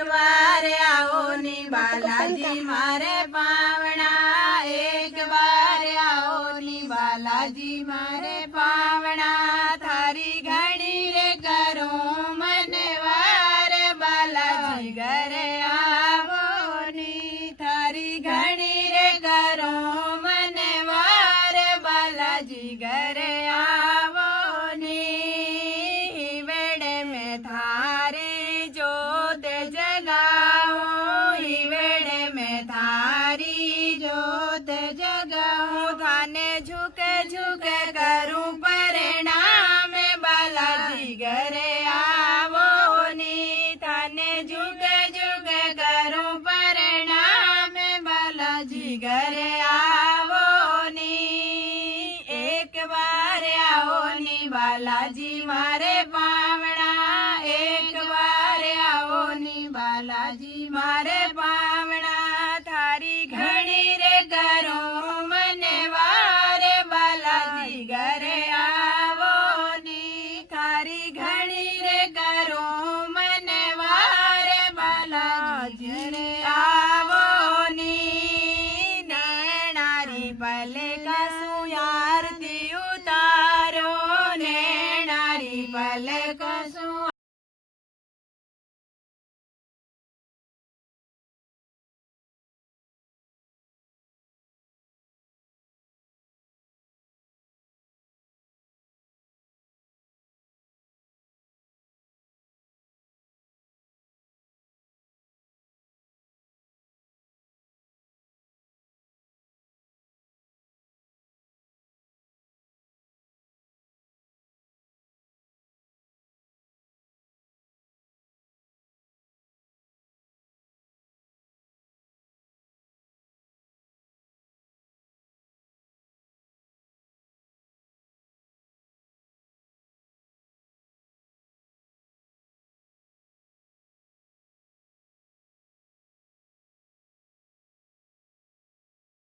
बार आओ नी बालाजी मारे पावना, एक बार आओ नी बालाजी मारे पावना। थारी घणी रे करो मनवार, बालाजी घरे आवो नी। थारी घणी रे करो मनवार, बालाजी घरे आवो नी। हिवेड़े में थारी जोत जगाओ, हिवेड़े में थारी जोत जगाओ। थाने झुके झुके करूं परिणाम, बालाजी घरे आवो नी। थाने झुके झुके करूं परिणाम, बालाजी घरे आवो नी। एक बार आओ नी बालाजी मारे पावना, एक बार आओ नी बालाजी मारे पावना।